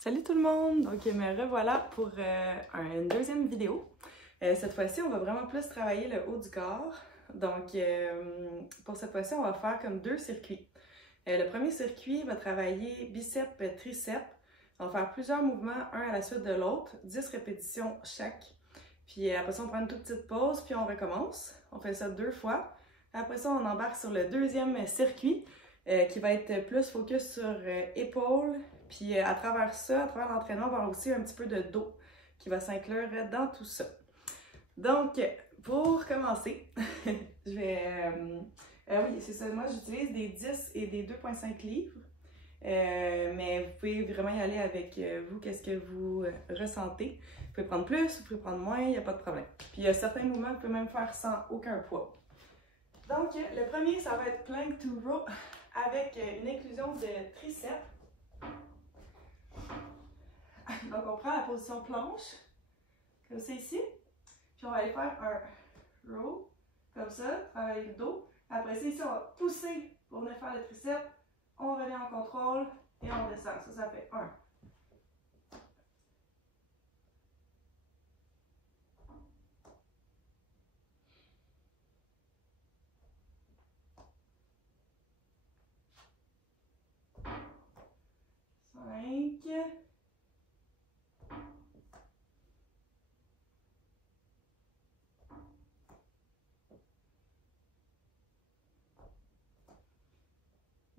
Salut tout le monde! Donc me revoilà pour une deuxième vidéo. Cette fois-ci, on va vraiment plus travailler le haut du corps. Donc pour cette fois-ci, on va faire comme deux circuits. Le premier circuit va travailler biceps, triceps. On va faire plusieurs mouvements, un à la suite de l'autre, 10 répétitions chaque. Puis après ça, on prend une toute petite pause, puis on recommence. On fait ça 2 fois. Après ça, on embarque sur le deuxième circuit qui va être plus focus sur épaules. Puis à travers ça, à travers l'entraînement, on va avoir aussi un petit peu de dos qui va s'inclure dans tout ça. Donc, pour commencer, je vais... oui, c'est ça. Moi, j'utilise des 10 et des 2,5 livres. Mais vous pouvez vraiment y aller avec vous, qu'est-ce que vous ressentez. Vous pouvez prendre plus, vous pouvez prendre moins, il n'y a pas de problème. Puis il y a certains mouvements que vous pouvez même faire sans aucun poids. Donc, le premier, ça va être plank to row avec une inclusion de triceps. Donc, on prend la position planche, comme ça ici. Puis on va aller faire un row, comme ça, travailler le dos. Après ça, ici, on va pousser pour venir faire le triceps. On revient en contrôle et on descend. Ça fait 1.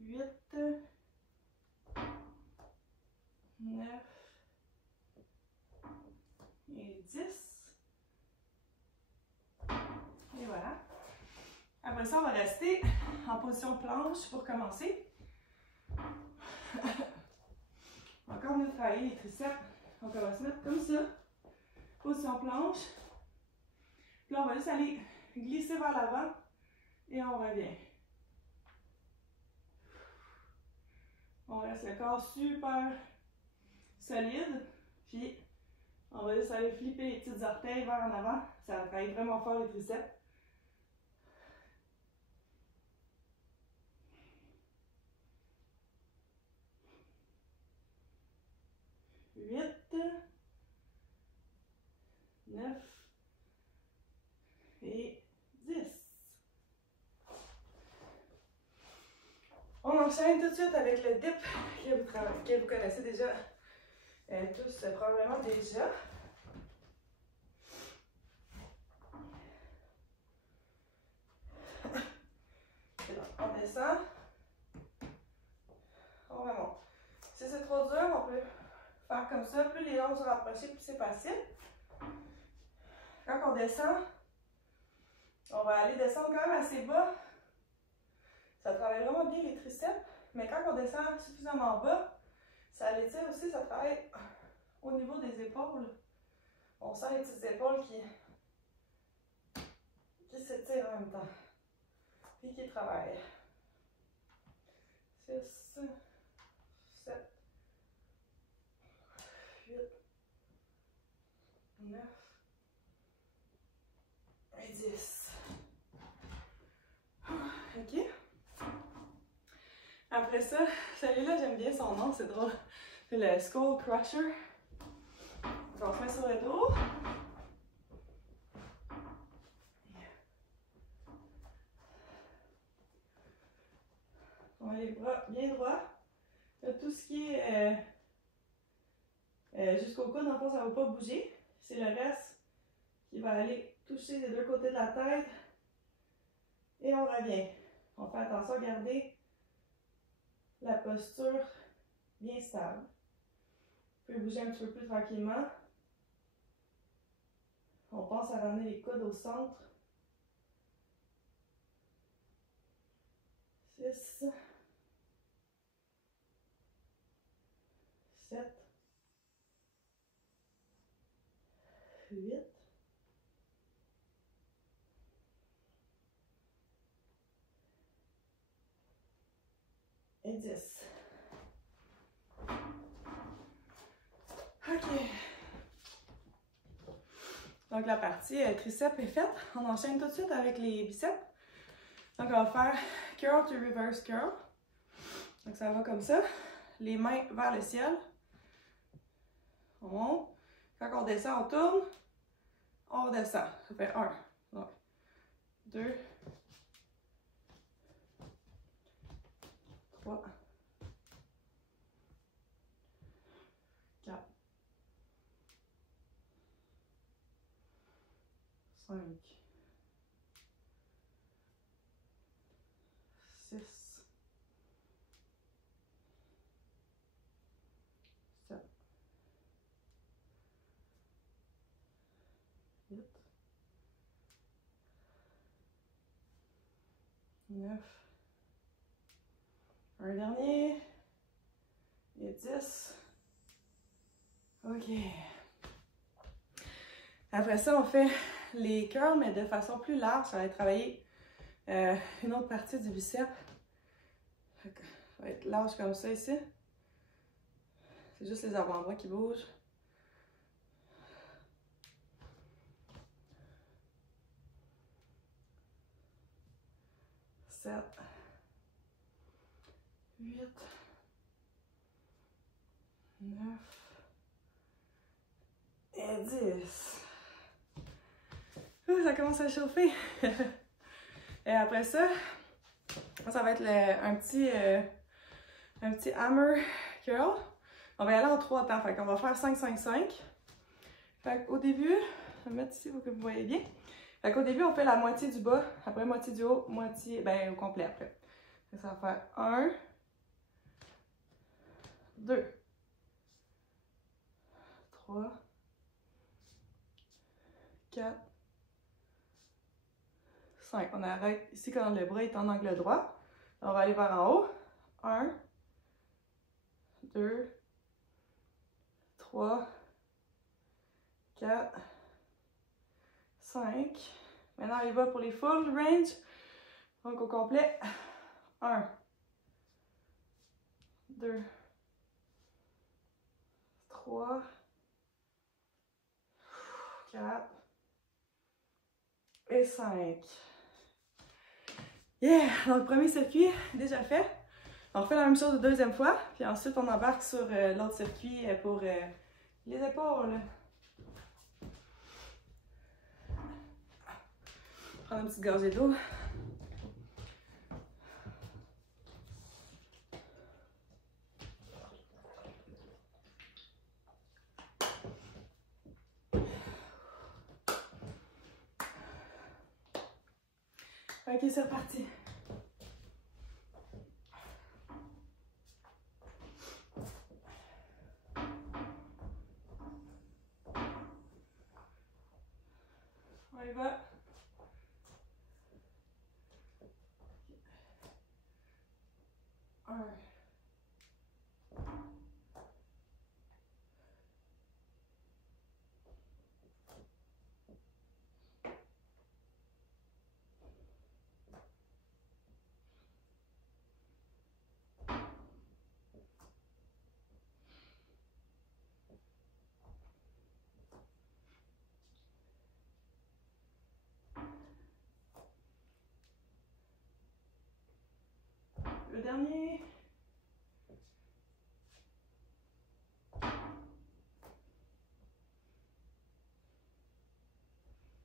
Huit, 9 et 10. Et voilà. Après ça, on va rester en position planche pour commencer. Encore mieux travailler les triceps. Donc, on va se mettre comme ça. Position planche. Puis là, on va juste aller glisser vers l'avant et on revient. On reste le corps super solide. Puis, on va juste aller flipper les petites orteils vers en avant. Ça va travailler vraiment fort les triceps. 8, 9 et 10. On enchaîne tout de suite avec le dip que vous connaissez déjà tous probablement déjà. On descend, on remonte. Si c'est trop dur, on peut faire comme ça. Plus les jambes sont rapprochées, plus c'est facile. Quand on descend, on va aller descendre quand même assez bas. Ça travaille vraiment bien les triceps, mais quand on descend suffisamment bas, ça l'étire aussi, ça travaille au niveau des épaules. On sent les petites épaules qui s'étirent en même temps. Puis qui travaillent. 6, 7, 8, 9 et 10. OK? Après ça, celui-là, j'aime bien son nom, c'est drôle. C'est le Skull Crusher. On se met sur le dos. On met les bras bien droits. Là, tout ce qui est jusqu'au coude, en fait, ça ne va pas bouger. C'est le reste qui va aller toucher les deux côtés de la tête. Et on revient. On fait attention à garder la posture bien stable. Vous pouvez bouger un petit peu plus tranquillement. On pense à ramener les coudes au centre. 6, 7, 8, et 10. OK. Donc la partie triceps est faite. On enchaîne tout de suite avec les biceps. Donc on va faire curl to reverse curl. Donc ça va comme ça. Les mains vers le ciel. On monte. Quand on descend, on tourne. On redescend. Ça fait 1. Donc, 2, 3, 4, 5, 6, 7, 8, 9, un dernier, et 10. OK. Après ça, on fait les curls, mais de façon plus large. Ça va être travailler une autre partie du biceps. Ça va être large comme ça ici. C'est juste les avant-bras qui bougent. 7, 8, 9 et 10. Ça commence à chauffer. Et après ça, ça va être un petit hammer curl. On va y aller en 3 temps. Fait qu'on va faire 5, 5, 5. Fait qu'au début, je vais mettre ici pour que vous voyez bien. Fait qu'au début, on fait la moitié du bas, après moitié du haut, moitié, ben au complet après. Ça va faire 1, 2, 3, 4, 5. On arrête ici quand le bras est en angle droit. On va aller vers en haut. 1, 2, 3, 4, 5. Maintenant, il va pour les full range. Donc, au complet, 1, 2, 3, 4 et 5. Yeah! Donc, premier circuit déjà fait. On refait la même chose une deuxième fois. Puis ensuite, on embarque sur l'autre circuit pour les épaules. Prendre une petite gorgée d'eau. Ok, c'est reparti. On y va. Un. Le dernier.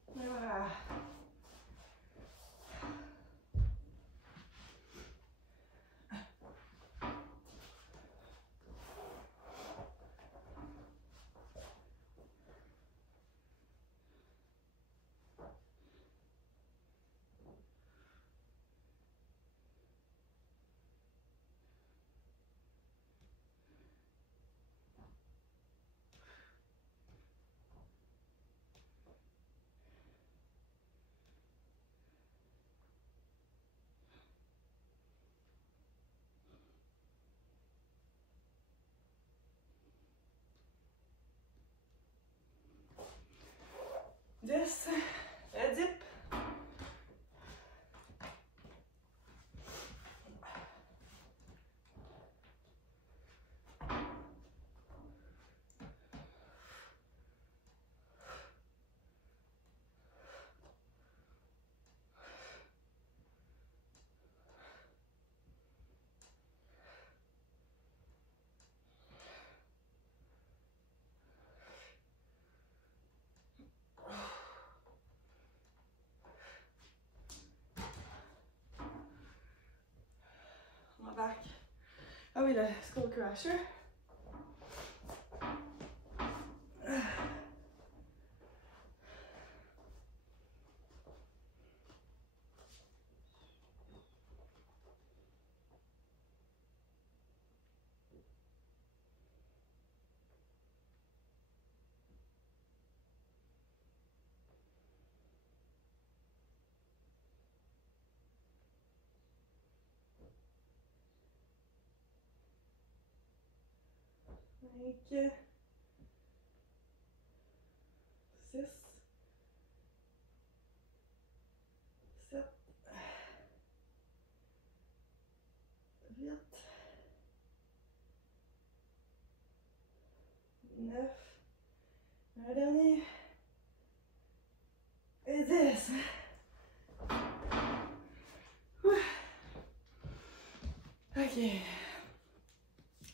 Et voilà. Dix. Le dip. oui, le skull crusher. Cinq, 6, 7, 8, 9, un dernier, et 10. Ok.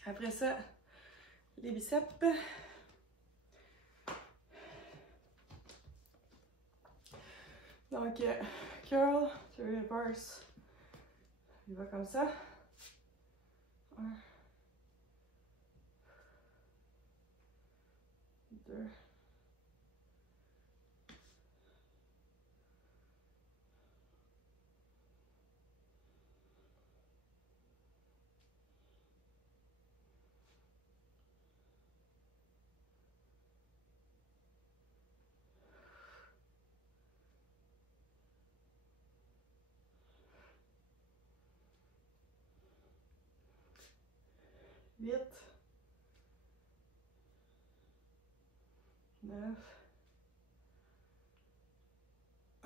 Après ça, les biceps. Donc, curl to reverse. Il va comme ça. 1, 2, 8, 9,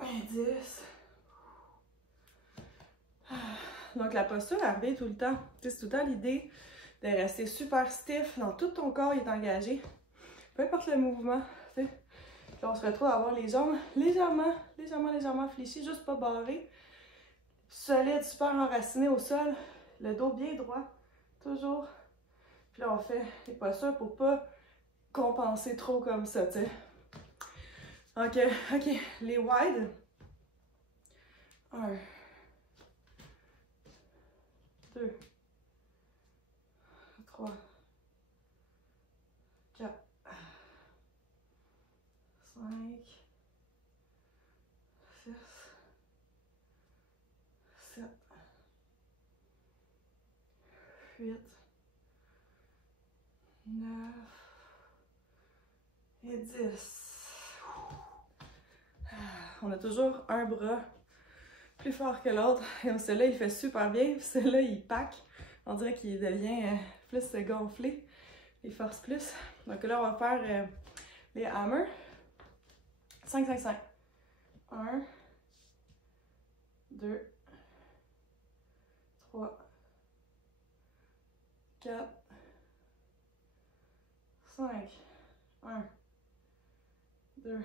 et 10. Donc la posture elle revient tout le temps. C'est tout le temps l'idée de rester super stiff dans tout ton corps, il est engagé. Peu importe le mouvement. Puis on se retrouve à avoir les jambes légèrement fléchies, juste pas barrées. Solide, super enraciné au sol. Le dos bien droit, toujours. Puis là, on fait les postures pour pas compenser trop comme ça, tu sais. Ok, les wide. 1, 2, 3, 4, 5, 6, 7, 8, 9 et 10. On a toujours un bras plus fort que l'autre. Et celui-là, il fait super bien. Puis celui-là, il pack. On dirait qu'il devient plus gonflé. Il force plus. Donc là, on va faire les hammers. 5, 5, 5. 1, 2, 3, 4, 5. 1, 2,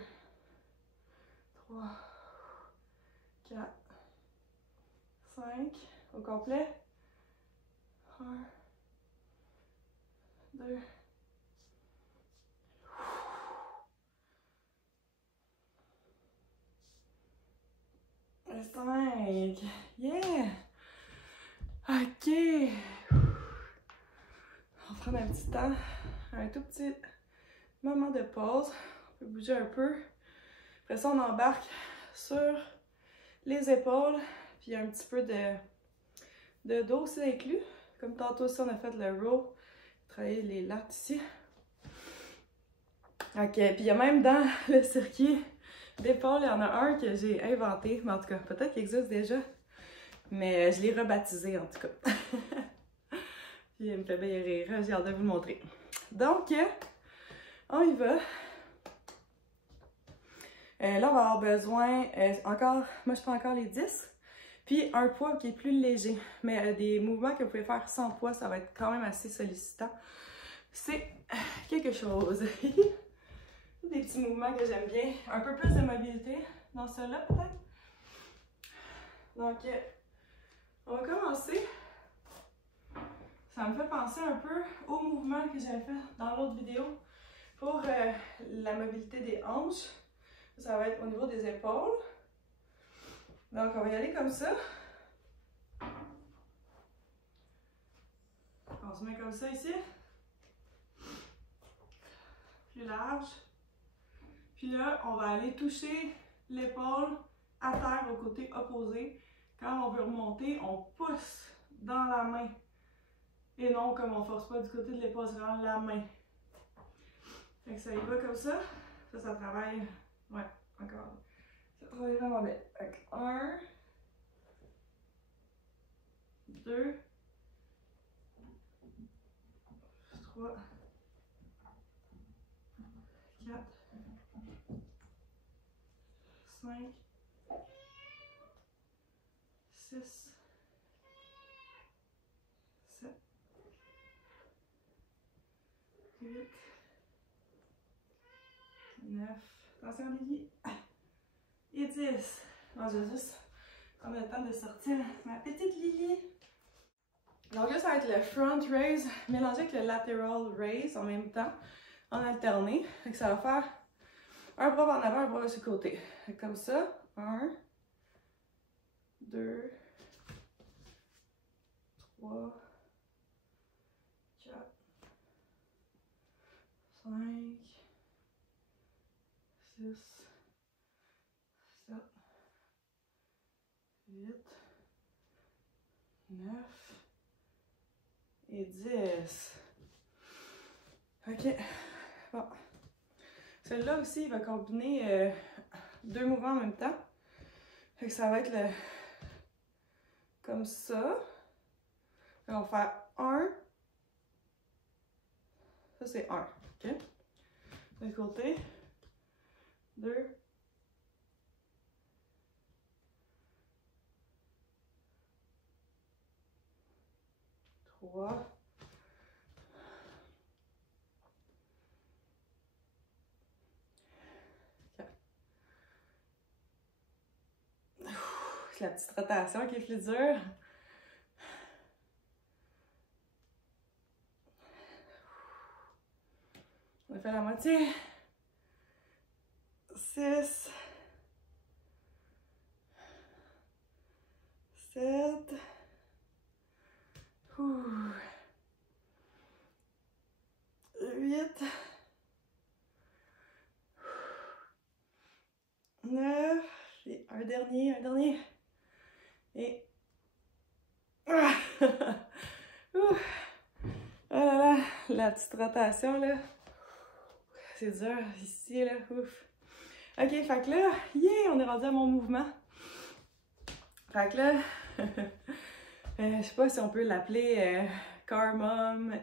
3, 4, 5. Au complet. 1, 2, 5. Yeah! Ok. On va prendre un petit temps, un tout petit moment de pause. On peut bouger un peu. Après ça, on embarque sur les épaules. Puis un petit peu de dos aussi inclus. Comme tantôt aussi, on a fait le row. Travailler les lats ici. Ok, puis il y a même dans le circuit d'épaule, il y en a un que j'ai inventé. Mais en tout cas, peut-être qu'il existe déjà. Mais je l'ai rebaptisé en tout cas. Puis il me fait bien rire. J'ai hâte de vous le montrer. Donc, on y va. Là, on va avoir besoin encore, moi je prends encore les 10. Puis un poids qui est plus léger. Mais des mouvements que vous pouvez faire sans poids, ça va être quand même assez sollicitant. C'est quelque chose. Des petits mouvements que j'aime bien. Un peu plus de mobilité dans ceux-là peut-être. Donc, on va commencer. Ça me fait penser un peu au mouvement que j'avais fait dans l'autre vidéo pour la mobilité des hanches. Ça va être au niveau des épaules. Donc, on va y aller comme ça. On se met comme ça ici. Plus large. Puis là, on va aller toucher l'épaule à terre au côté opposé. Quand on veut remonter, on pousse dans la main. Et non comme on force pas du côté de l'épaule, c'est vraiment la main. Fait que ça y va comme ça. Ça travaille. Ouais, encore. Ça travaille vraiment bien. Fait que 1, 2, 3, 4, 5, 6, 7, 8, 9, attention Lily, et 10. Bon, je vais juste prendre le temps de sortir ma petite Lily. Donc là, ça va être le front raise mélangé avec le lateral raise en même temps, en alterné. Fait que ça va faire un bras en avant, un bras sur le côté. Fait que comme ça, 1, 2, 3, 4, 5, 6, 7, 8, 9 et 10. Ok, bon. Celui-là aussi, il va combiner 2 mouvements en même temps. Fait que ça va être le comme ça. On va faire 1. Ça, c'est 1. OK? De côté. 2. 3. 4. C'est la petite rotation qui est plus dure. On a fait la moitié. 6. 7. 8. 9. Et un dernier. Et... Ah! Oh là là, la petite rotation là. C'est dur ici là, ouf. Ok, fait que là, yeah, on est rendu à mon mouvement. Fait que là, je sais pas si on peut l'appeler car mom,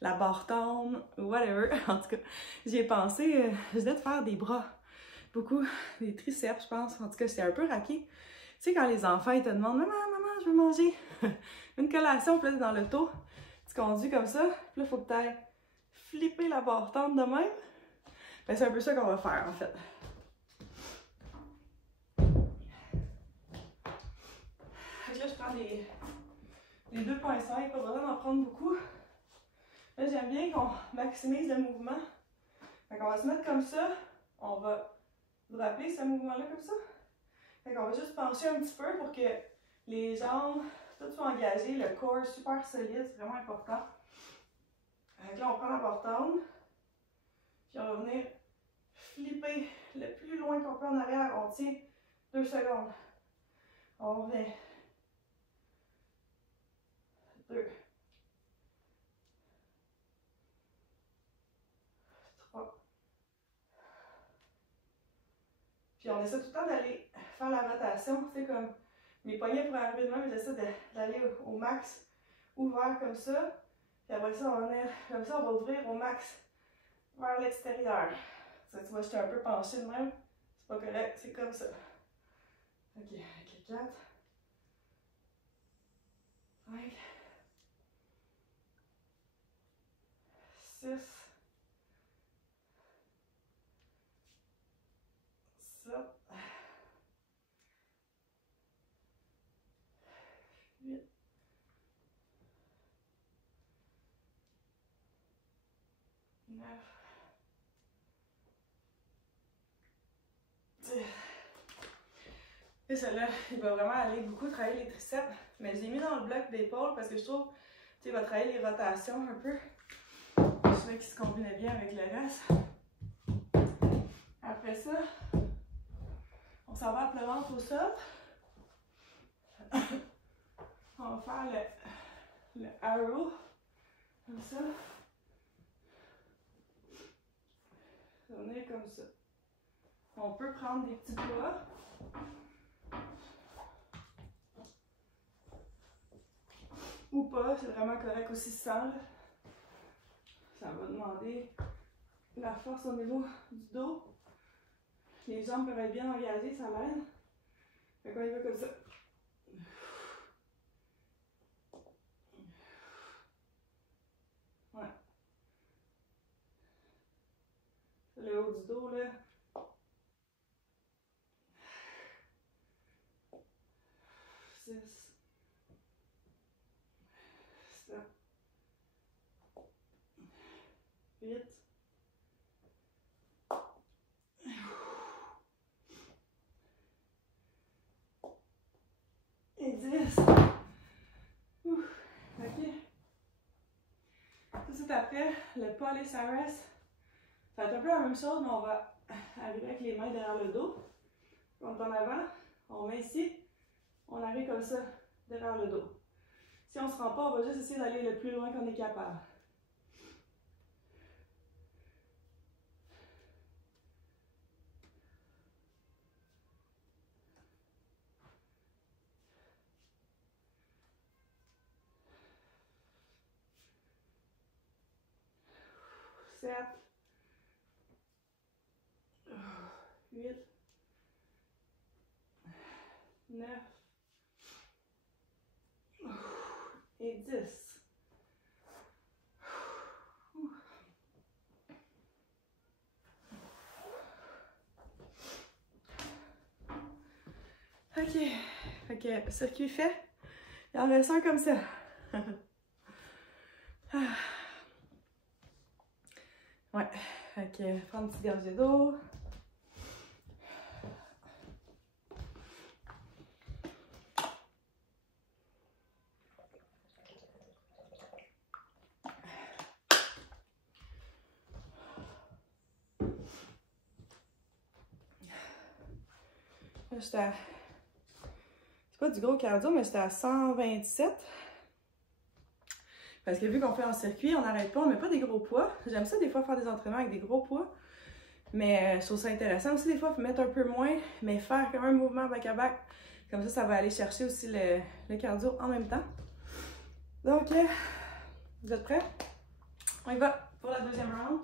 la barre tombe, whatever. En tout cas, j'y ai pensé, je devais faire des bras. Beaucoup, des triceps, je pense. En tout cas, c'est un peu raqué. Tu sais, quand les enfants, ils te demandent « Maman, maman, je veux manger une collation », puis là, dans l'auto, tu conduis comme ça, puis là, il faut que tu ailles flipper la barre tente de même. Ben, c'est un peu ça qu'on va faire, en fait. Fait que là, je prends les 2.5, pas besoin d'en prendre beaucoup. Là, j'aime bien qu'on maximise le mouvement. Fait qu'on va se mettre comme ça. On va vous rappeler ce mouvement-là comme ça. Fait qu'on va juste pencher un petit peu pour que les jambes, tout soit engagé, le corps super solide, c'est vraiment important. Fait que là, on prend la barre tendre, puis on va venir flipper le plus loin qu'on peut en arrière. On tient 2 secondes. On revient. 2. 3. Puis on essaie tout le temps d'aller faire la rotation, tu sais, comme mes poignets pour arriver de même, j'essaie d'aller au max ouvert comme ça. Puis après ça, on va venir, comme ça, on va ouvrir au max vers l'extérieur. Tu vois, j'étais un peu penchée de même. C'est pas correct, c'est comme ça. Ok, avec les 4. 5. 6. 7. 8. 9. 10. Et celle-là, il va vraiment aller beaucoup travailler les triceps. Mais je l'ai mis dans le bloc d'épaule parce que je trouve, Tu vas travailler les rotations un peu. Celui qui se combinait bien avec le reste. Après ça, on s'en va à plat ventre au sol. On va faire le arrow. Comme ça. Ça va venir comme ça. On peut prendre des petits poids. Ou pas, c'est vraiment correct aussi sans. Ça va demander la force au niveau du dos. Les jambes peuvent être bien engagées, ça l'aide. Fait qu'on y va comme ça. Ouais. Le haut du dos, là. 6, 7, 8, et 10. Ouf. OK. Tout de suite après, le Polly Cyrus. Ça va être un peu la même chose, mais on va arriver avec les mains derrière le dos. On est en avant, on met ici, on arrive comme ça, derrière le dos. Si on ne se rend pas, on va juste essayer d'aller le plus loin qu'on est capable. Sept, 8, 9 et 10. OK. Fait que circuit fait. Il en reste un comme ça. Ouais. Fait que prendre une petite gorgée d'eau. J'étais à... C'est pas du gros cardio, mais j'étais à 127. Parce que vu qu'on fait en circuit, on n'arrête pas, on met pas des gros poids. J'aime ça des fois faire des entraînements avec des gros poids. Mais je trouve ça intéressant aussi des fois, mettre un peu moins, mais faire quand même un mouvement back-à-back. Comme ça, ça va aller chercher aussi le cardio en même temps. Donc, vous êtes prêts? On y va pour la deuxième round.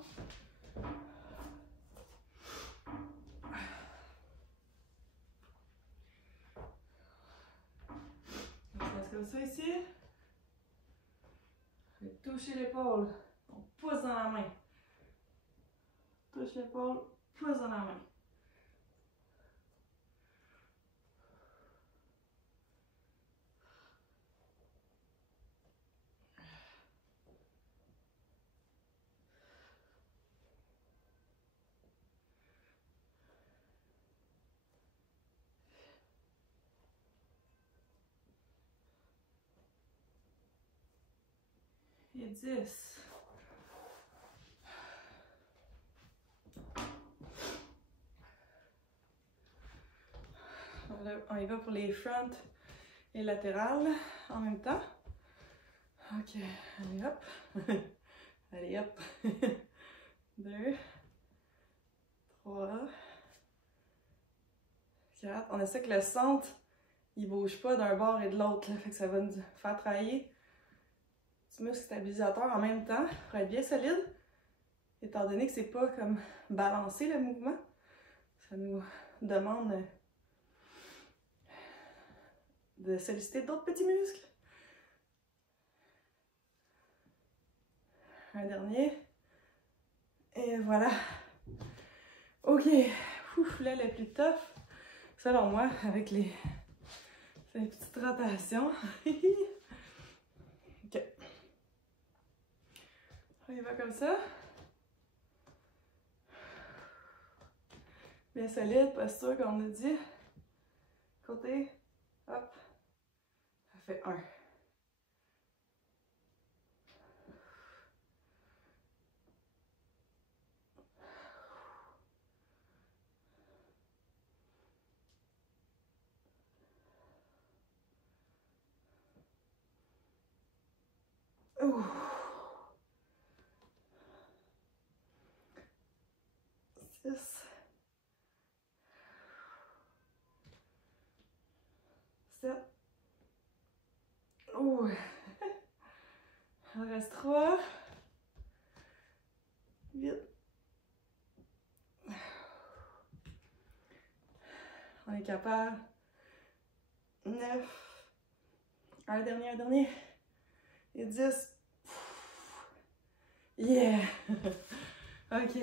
On se laisse comme ça ici. Toucher l'épaule. On pousse dans la main. Touche l'épaule, pousse dans la main. Et 10. On y va pour les front et latérales en même temps. Ok, allez hop. Allez hop. 2, 3, 4. On essaie que le centre, il bouge pas d'un bord et de l'autre. Fait que ça va nous faire travailler du muscle stabilisateur en même temps pour être bien solide. Étant donné que c'est pas comme balancer le mouvement, ça nous demande de solliciter d'autres petits muscles. Un dernier. Et voilà. Ok. Ouf, là, le plus tough, selon moi, avec ces petites rotations. Ok. On y va comme ça. Bien solide, posture comme on a dit. Côté. Hop. Ça fait 1. Ouh. 6. 7. Ouh. Il en reste 3. 8. On est capable. 9. Un dernier. Et 10. Yeah! OK.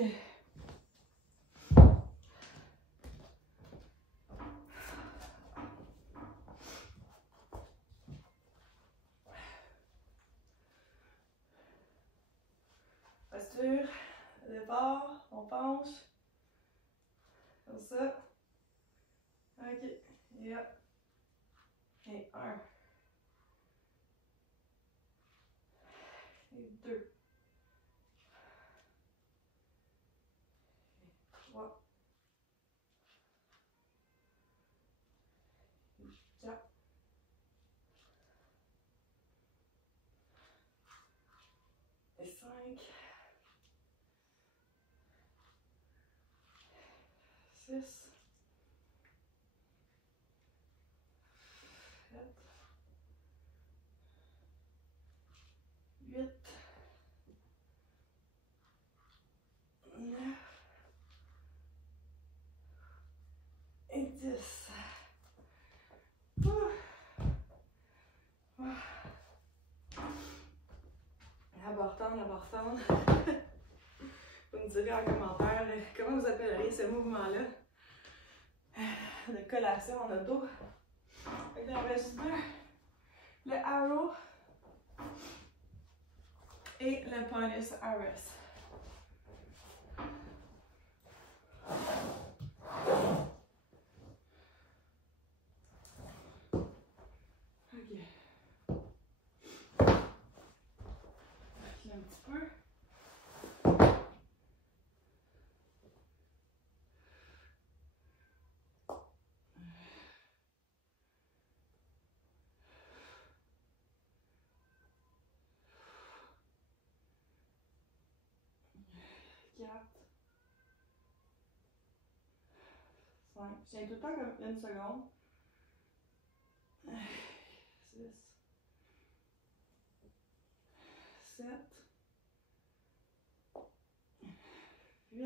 Posture. Départ. On penche. Comme ça. OK. Et hop. Et 1. Et 2. Et 3. Et 4. Et 5. 6. 7. 8. 9. Et 10. Abortante. Vous me direz en commentaire comment vous appelleriez ce mouvement-là de collation en auto. Fait que là, on va juste faire le arrow et le Ponius RS. Un petit peu. Je tiens tout le temps comme 1 seconde. 6. 7. 8.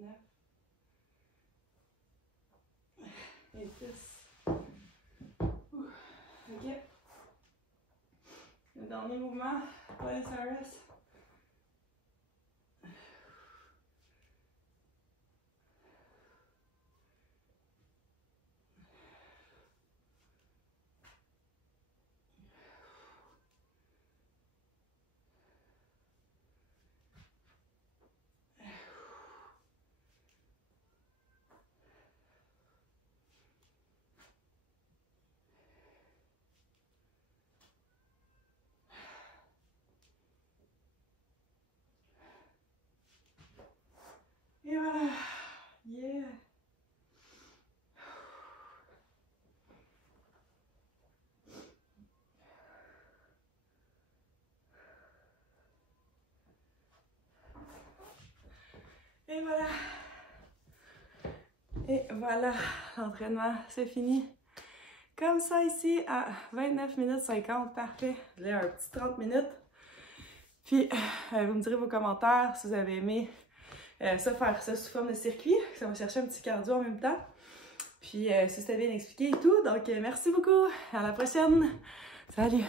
9. Et 10. OK. Le dernier mouvement, Ponius RS. Et voilà. Yeah. Et voilà. Et voilà, l'entraînement, c'est fini. Comme ça ici, à 29 minutes 50, parfait. Là, un petit 30 minutes. Puis, vous me direz vos commentaires si vous avez aimé ça, faire ça sous forme de circuit. Ça va chercher un petit cardio en même temps. Puis, si c'était bien expliqué et tout. Donc, merci beaucoup. À la prochaine. Salut!